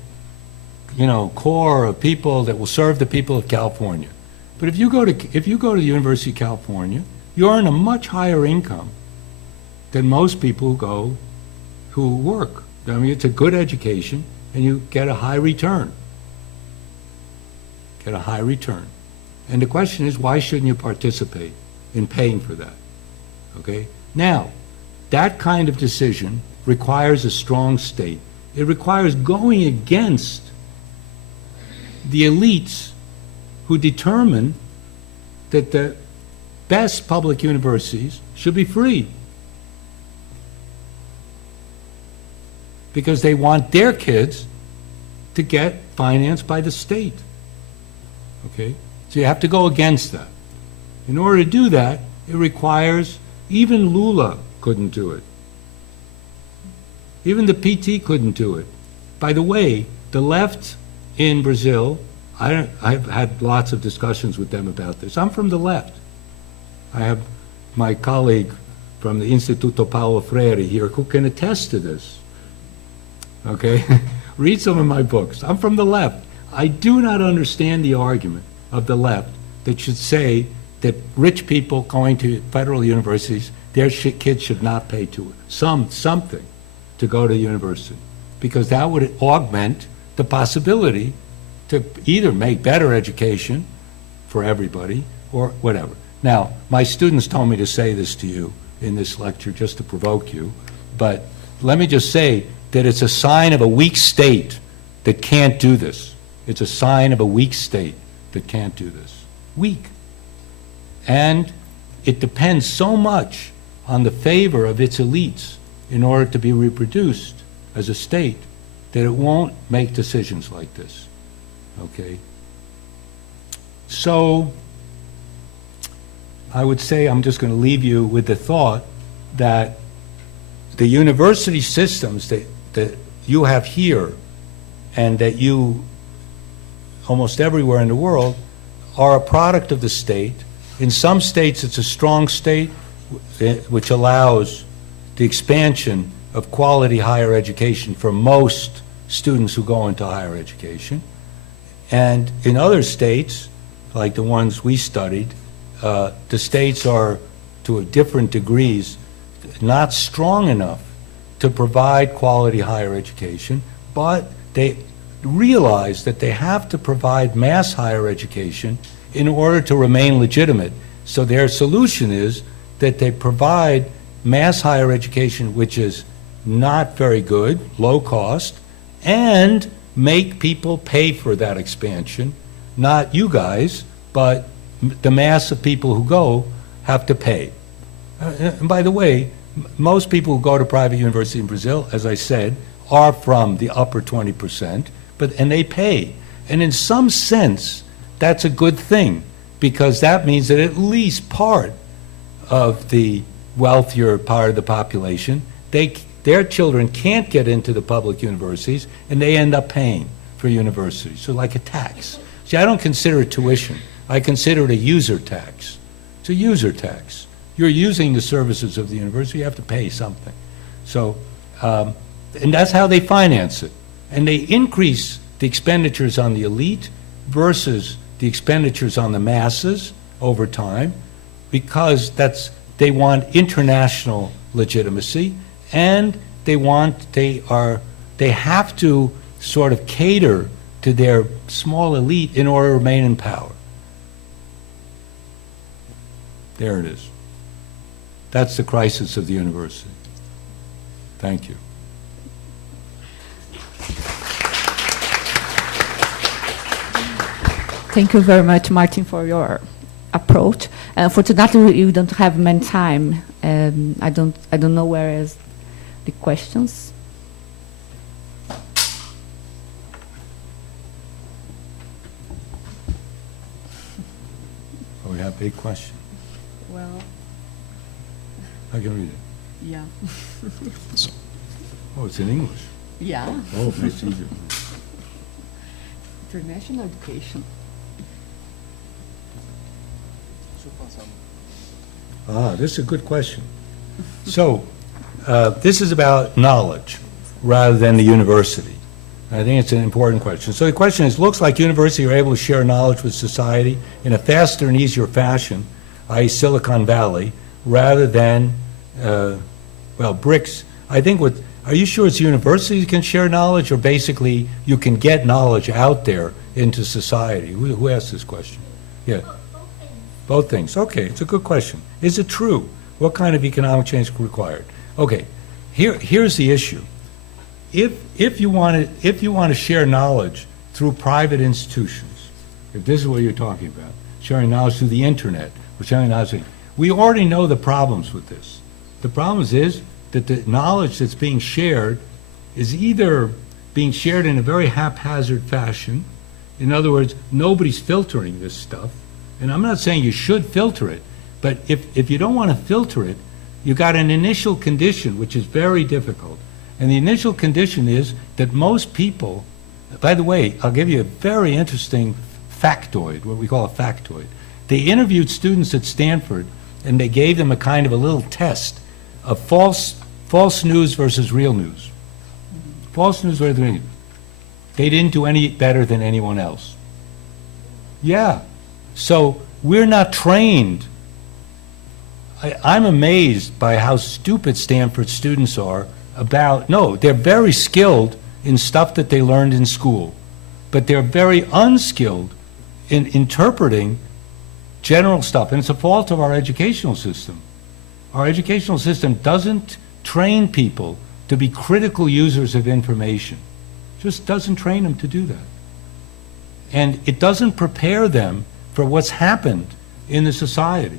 core of people that will serve the people of California. But if you go to the University of California, you earn a much higher income than most people who work. I mean, it's a good education, and you get a high return. Get a high return. And the question is, why shouldn't you participate in paying for that? Okay? Now, that kind of decision requires a strong state. It requires going against the elites who determine that the best public universities should be free, because they want their kids to get financed by the state. Okay? So you have to go against that. In order to do that, it requires, even Lula couldn't do it. Even the PT couldn't do it. By the way, the left in Brazil, I've had lots of discussions with them about this. I'm from the left. I have my colleague from the Instituto Paulo Freire here who can attest to this. Okay? Read some of my books. I'm from the left. I do not understand the argument of the left that should say that rich people going to federal universities, their kids should not pay to something to go to university, because that would augment the possibility to either make better education for everybody or whatever. Now, my students told me to say this to you in this lecture just to provoke you, but let me just say that it's a sign of a weak state that can't do this. It's a sign of a weak state that can't do this. Weak. And it depends so much on the favor of its elites in order to be reproduced as a state that it won't make decisions like this. Okay? So I would say I'm just going to leave you with the thought that the university systems that you have here and that you almost everywhere in the world are a product of the state. In some states, it's a strong state which allows the expansion of quality higher education for most students who go into higher education. And in other states, like the ones we studied, the states are, to different degrees, not strong enough to provide quality higher education, but they realize that they have to provide mass higher education in order to remain legitimate. So their solution is that they provide mass higher education, which is not very good, low cost, and make people pay for that expansion. Not you guys, but the mass of people who go have to pay. And by the way, most people who go to private university in Brazil, as I said, are from the upper 20%, and they pay. And in some sense, that's a good thing, because that means that at least part of the wealthier part of the population, their children can't get into the public universities, and they end up paying for universities. So like a tax. See, I don't consider it tuition. I consider it a user tax. It's a user tax. You're using the services of the university, you have to pay something. So, and that's how they finance it. And they increase the expenditures on the elite versus the expenditures on the masses over time, because they want international legitimacy, and they have to sort of cater to their small elite in order to remain in power. There it is. That's the crisis of the university. Thank you. Thank you very much, Martin, for your approach. Unfortunately, you don't have many time. I don't know where is the questions. Oh, we have a question. Well, I can read it. yeah. Oh, it's in English. Yeah. Oh, it's easier. International education. This is a good question. So, this is about knowledge rather than the university. I think it's an important question. So the question is, looks like universities are able to share knowledge with society in a faster and easier fashion, i.e. Silicon Valley, rather than, bricks. I think are you sure it's universities can share knowledge, or basically you can get knowledge out there into society? Who asked this question? Yeah. Both things. Okay, it's a good question. Is it true? What kind of economic change is required? Okay, here's the issue. If you want to share knowledge through private institutions, if this is what you're talking about, sharing knowledge through the internet, or sharing knowledge, we already know the problems with this. The problem is that the knowledge that's being shared is either being shared in a very haphazard fashion. In other words, nobody's filtering this stuff. And I'm not saying you should filter it, but if you don't want to filter it, you got an initial condition, which is very difficult. And the initial condition is that most people, by the way, I'll give you a very interesting factoid, what we call a factoid. They interviewed students at Stanford, and they gave them a little test of false news versus real news. False news versus real news. They didn't do any better than anyone else. Yeah. So we're not trained. I'm amazed by how stupid Stanford students are they're very skilled in stuff that they learned in school, but they're very unskilled in interpreting general stuff. And it's a fault of our educational system. Our educational system doesn't train people to be critical users of information. Just doesn't train them to do that. And it doesn't prepare them for what's happened in the society.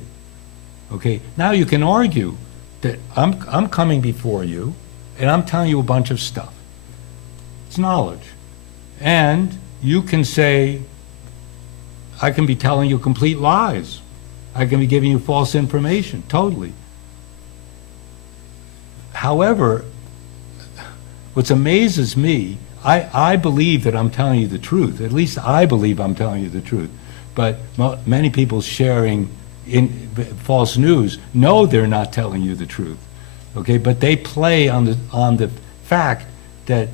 Okay, now you can argue that I'm coming before you and I'm telling you a bunch of stuff. It's knowledge. And you can say, I can be telling you complete lies. I can be giving you false information, totally. However, what amazes me, I believe that I'm telling you the truth. At least I believe I'm telling you the truth. But many people sharing false news know they're not telling you the truth. Okay, but they play on the fact that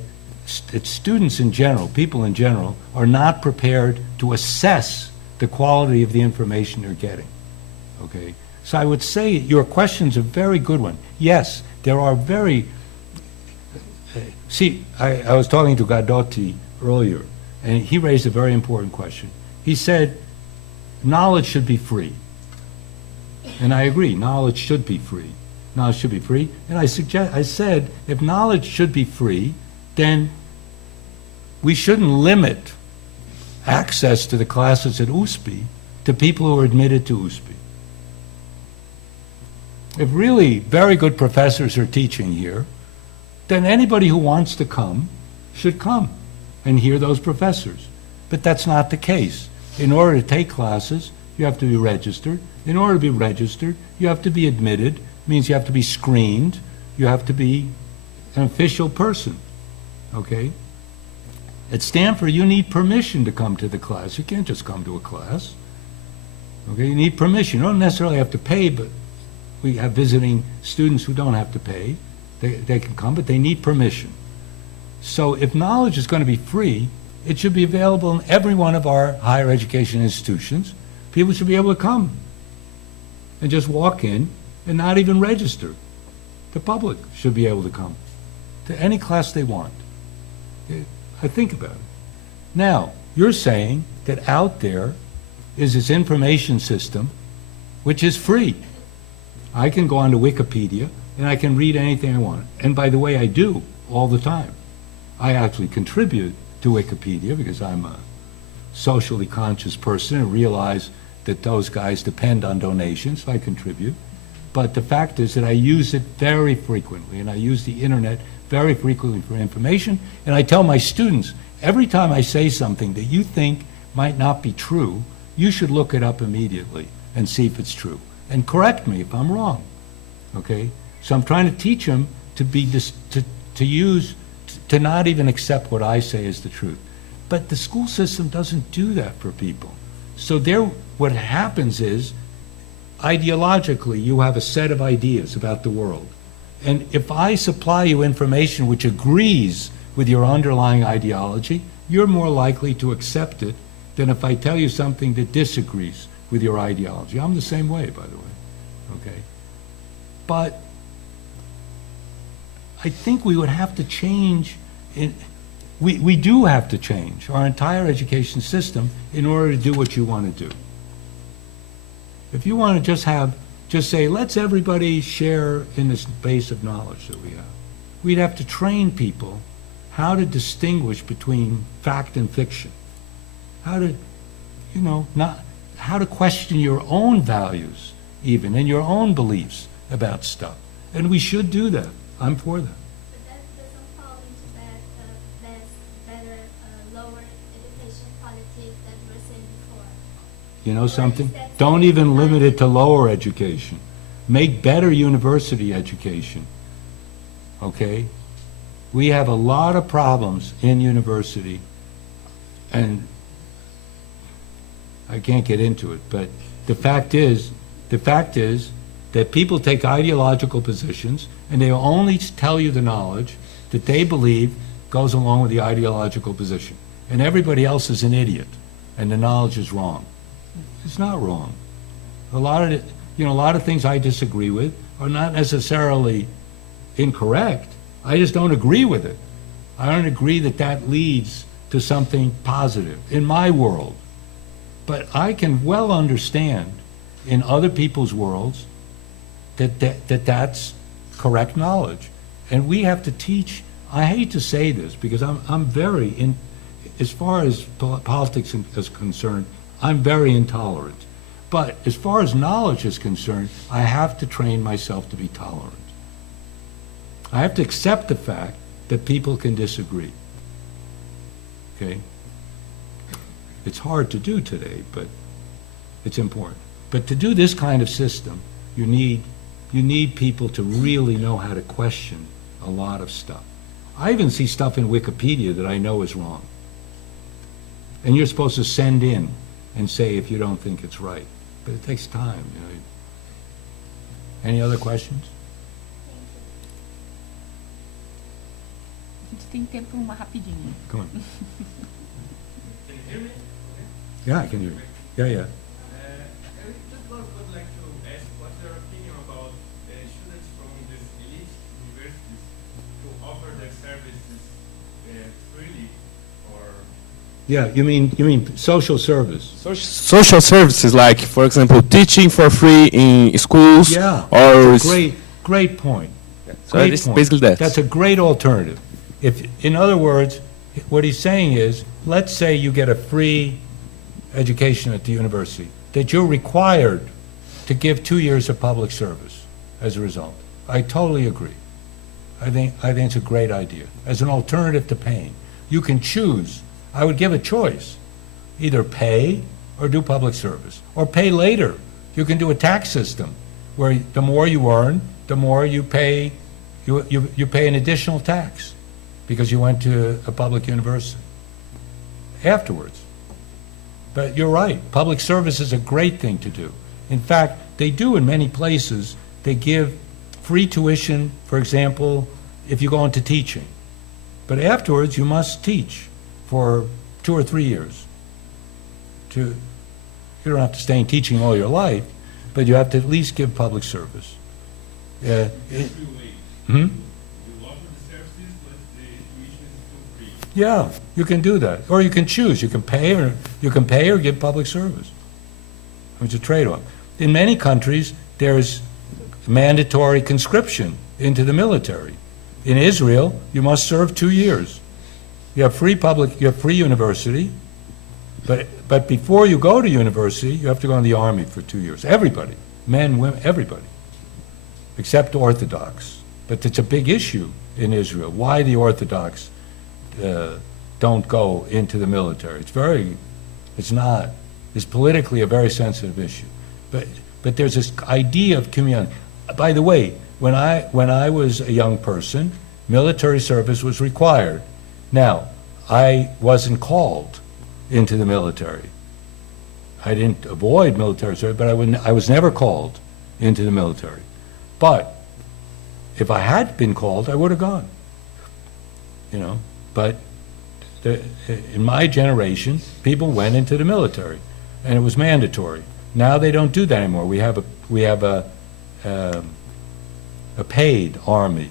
students in general, people in general, are not prepared to assess the quality of the information they're getting. Okay, so I would say your question's a very good one. Yes, there are very. See, I was talking to Gadotti earlier, and he raised a very important question. He said, knowledge should be free. And I agree, knowledge should be free. Knowledge should be free. And I said, if knowledge should be free, then we shouldn't limit access to the classes at USP to people who are admitted to USP. If really very good professors are teaching here, then anybody who wants to come should come and hear those professors. But that's not the case. In order to take classes, you have to be registered. In order to be registered, you have to be admitted. Means you have to be screened. You have to be an official person. Okay? At Stanford, you need permission to come to the class. You can't just come to a class. Okay? You need permission. You don't necessarily have to pay, but we have visiting students who don't have to pay. They can come, but they need permission. So if knowledge is going to be free, it should be available in every one of our higher education institutions. People should be able to come and just walk in and not even register. The public should be able to come to any class they want. I think about it. Now, you're saying that out there is this information system which is free. I can go onto Wikipedia and I can read anything I want. And by the way, I do all the time. I actually contribute to Wikipedia because I'm a socially conscious person and realize that those guys depend on donations, so I contribute. But the fact is that I use it very frequently, and I use the internet very frequently for information, and I tell my students, every time I say something that you think might not be true, you should look it up immediately and see if it's true, and correct me if I'm wrong, okay? So I'm trying to teach them to be to not even accept what I say as the truth. But the school system doesn't do that for people. So what happens is, ideologically, you have a set of ideas about the world. And if I supply you information which agrees with your underlying ideology, you're more likely to accept it than if I tell you something that disagrees with your ideology. I'm the same way, by the way, okay? But I think we would have to change, we do have to change our entire education system in order to do what you want to do. If you want to just say, let's everybody share in this base of knowledge that we have, we'd have to train people how to distinguish between fact and fiction, how to, how to question your own values even, and your own beliefs about stuff. And we should do that. I'm for that. But that doesn't fall into that better, lower education politic that you were saying before. You know something? Don't even limit it to lower education. Make better university education, okay? We have a lot of problems in university, and I can't get into it, but the fact is that people take ideological positions and they will only tell you the knowledge that they believe goes along with the ideological position. And everybody else is an idiot, and the knowledge is wrong. It's not wrong. A lot of things I disagree with are not necessarily incorrect. I just don't agree with it. I don't agree that that leads to something positive in my world. But I can well understand in other people's worlds that's correct knowledge. And we have to teach, I hate to say this because I'm very, as far as politics is concerned, I'm very intolerant. But as far as knowledge is concerned, I have to train myself to be tolerant. I have to accept the fact that people can disagree. Okay? It's hard to do today, but it's important. But to do this kind of system, you need people to really know how to question a lot of stuff. I even see stuff in Wikipedia that I know is wrong. And you're supposed to send in and say if you don't think it's right. But it takes time, Any other questions? A gente tem tempo para uma rapidinha. Come on. Can you hear me? Yeah, I can hear you. Yeah. I just would like to ask what's your opinion about students from these elite universities who offer their services freely or Yeah, you mean social service. Social services, like, for example, teaching for free in schools. Yeah, Or great point. So Great it's point. basically that. That's a great alternative. If, in other words, what he's saying is, let's say you get a free education at the university, that you're required to give 2 years of public service as a result. I totally agree. I think it's a great idea. As an alternative to paying, you can choose. I would give a choice. Either pay or do public service, or pay later. You can do a tax system where the more you earn, the more you pay, you pay an additional tax because you went to a public university afterwards. But you're right, public service is a great thing to do. In fact, they do in many places. They give free tuition, for example, if you go into teaching. But afterwards, you must teach for 2 or 3 years. You don't have to stay in teaching all your life, but you have to at least give public service. Hmm? Yeah, you can do that, or you can choose. You can pay, or give public service. It's a trade-off. In many countries, there's mandatory conscription into the military. In Israel, you must serve 2 years. You have free university, but before you go to university, you have to go in the army for 2 years. Everybody, men, women, everybody, except Orthodox. But it's a big issue in Israel. Why the Orthodox don't go into the military? It's politically a very sensitive issue. But there's this idea of community. By the way, when I was a young person, military service was required. Now, I wasn't called into the military. I didn't avoid military service, but I was never called into the military. But if I had been called, I would have gone. But in my generation, people went into the military, and it was mandatory. Now they don't do that anymore. We have a paid army.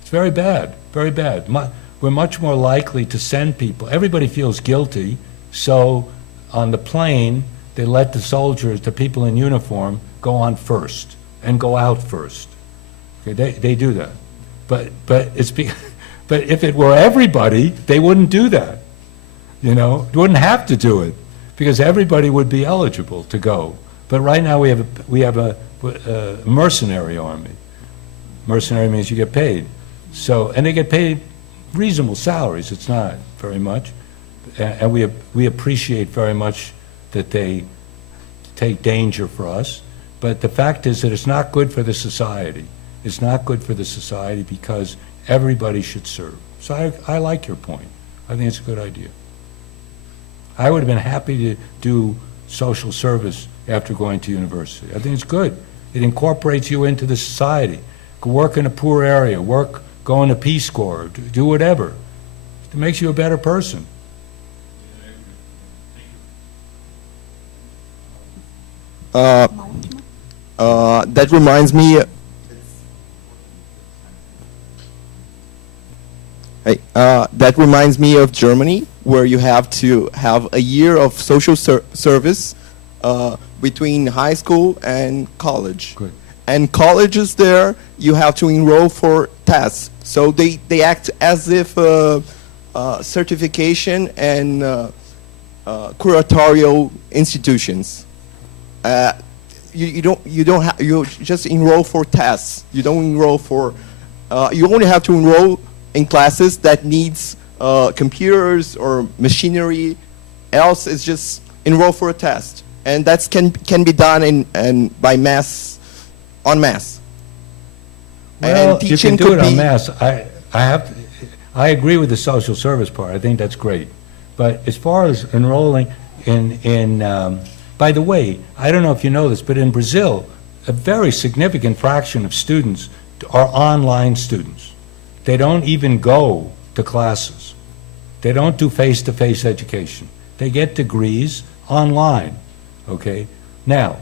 It's very bad, very bad. We're much more likely to send people. Everybody feels guilty, so on the plane, they let the soldiers, the people in uniform, go on first and go out first. Okay, they do that. But if it were everybody, they wouldn't do that. They wouldn't have to do it because everybody would be eligible to go. But right now we have a mercenary army. Mercenary means you get paid. And they get paid reasonable salaries. It's not very much. And we appreciate very much that they take danger for us. But the fact is that it's not good for the society. It's not good for the society because everybody should serve. So I like your point. I think it's a good idea. I would have been happy to do social service after going to university. I think it's good. It incorporates you into the society. Go work in a poor area, go in a Peace Corps, do whatever. It makes you a better person. That reminds me. That reminds me of Germany, where you have to have a year of social service between high school and college. Good. And colleges there, you have to enroll for tests. So they act as if certification and curatorial institutions. You just enroll for tests. You don't enroll for. You only have to enroll in classes that needs computers or machinery. Else, it's just enroll for a test, and that can be done by mass, en masse. Well, and you teaching can do it could en be- masse. I agree with the social service part. I think that's great. But as far as enrolling by the way, I don't know if you know this, but in Brazil, a very significant fraction of students are online students. They don't even go to classes. They don't do face-to-face education. They get degrees online, okay? Now,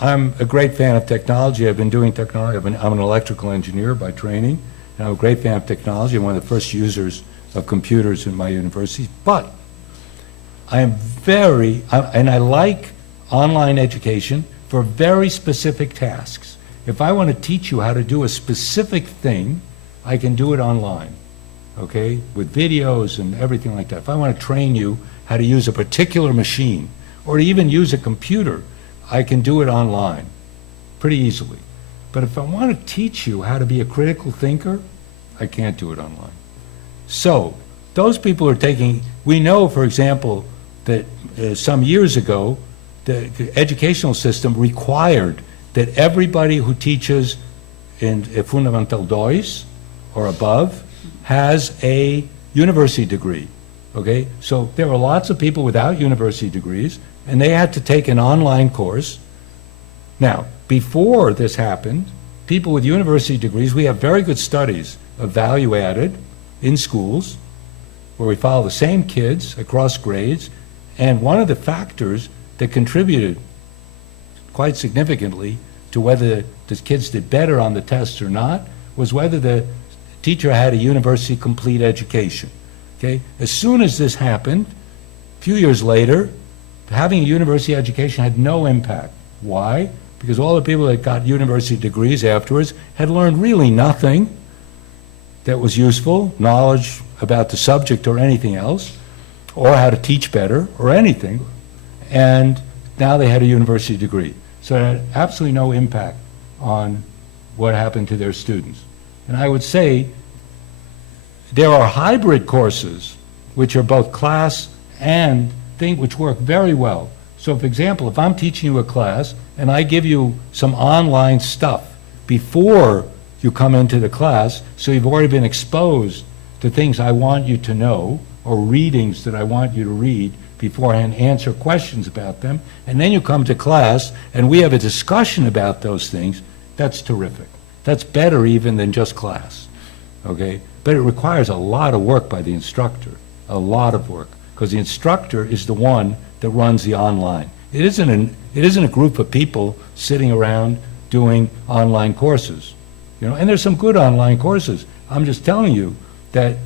I'm a great fan of technology. I've been doing technology. I'm an electrical engineer by training, and I'm a great fan of technology. I'm one of the first users of computers in my university. But and I like online education for very specific tasks. If I want to teach you how to do a specific thing, I can do it online, okay, with videos and everything like that. If I want to train you how to use a particular machine or to even use a computer, I can do it online pretty easily. But if I want to teach you how to be a critical thinker, I can't do it online. So those people are taking, we know, for example, that some years ago, the educational system required that everybody who teaches in Fundamental 2 or above has a university degree, okay? So there were lots of people without university degrees, and they had to take an online course. Now, before this happened, people with university degrees, we have very good studies of value added in schools where we follow the same kids across grades, and one of the factors that contributed quite significantly to whether the kids did better on the tests or not was whether the teacher had a university complete education. Okay? As soon as this happened, a few years later, having a university education had no impact. Why? Because all the people that got university degrees afterwards had learned really nothing that was useful, knowledge about the subject or anything else, or how to teach better or anything, and now they had a university degree. So it had absolutely no impact on what happened to their students. And I would say there are hybrid courses which are both class and thing which work very well. So for example, if I'm teaching you a class and I give you some online stuff before you come into the class, so you've already been exposed to things I want you to know, or readings that I want you to read beforehand, answer questions about them, and then you come to class and we have a discussion about those things, that's terrific. That's better even than just class, okay? But it requires a lot of work by the instructor, a lot of work, because the instructor is the one that runs the online. It isn't a group of people sitting around doing online courses, you know, and there's some good online courses. I'm just telling you that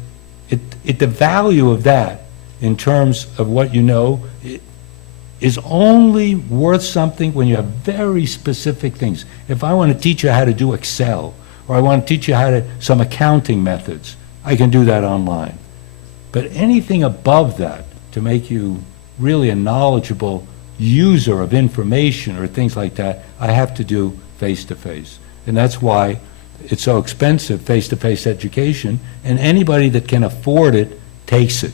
the value of that in terms of what you know is only worth something when you have very specific things. If I want to teach you how to do Excel, or I want to teach you some accounting methods, I can do that online. But anything above that to make you really a knowledgeable user of information or things like that, I have to do face-to-face. And that's why it's so expensive, face-to-face education, and anybody that can afford it takes it,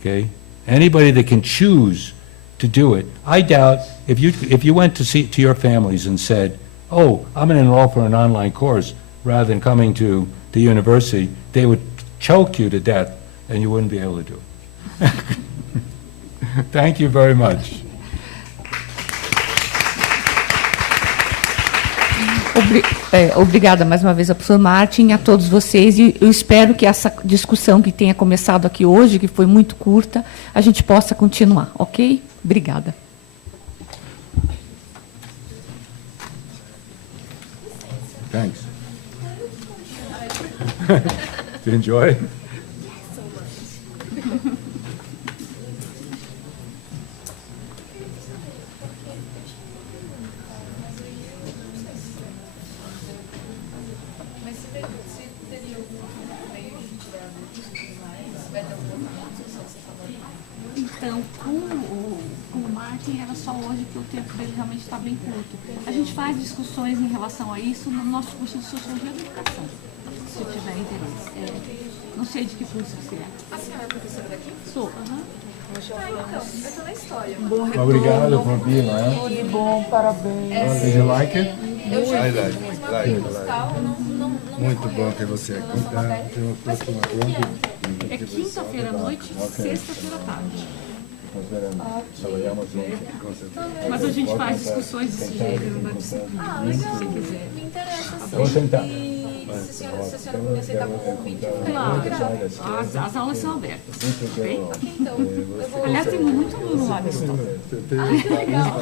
okay? Anybody that can choose to do it. I doubt if you went to your families and said, oh, I'm going to enroll for an online course rather than coming to the university, they would choke you to death and you wouldn't be able to do it. Thank you very much. Obrigada mais uma vez ao professor Martin, a todos vocês, e eu espero que essa discussão que tenha começado aqui hoje, que foi muito curta, a gente possa continuar, ok? Obrigada. Thanks. Did you enjoy? Então, com o Martin, era só hoje que o tempo dele realmente está bem curto. A gente faz discussões em relação a isso no nosso curso de Sociologia da Educação, se tiver interesse. Não sei de que curso você é. A senhora é professora daqui? Sou. Então, eu tô na história. Obrigado por vir, não é? Muito bom, parabéns. Did you like it? Eu já I fiz like, uma like, musical, não Muito bom ter você aqui. Tá? Tem uma próxima ronda. É quinta-feira à noite, sexta-feira à tarde. Trabalhamos juntos, com certeza. Mas a gente faz discussões desse gênero na disciplina, Ah, se legal. você quiser. Me interessa Vou sim. sentar. Se a senhora me aceitar como convite, eu Claro, vou gravar. as aulas são abertas. Ok? Então, eu vou... Aliás, tem muito aluno lá nesse Ah, que legal.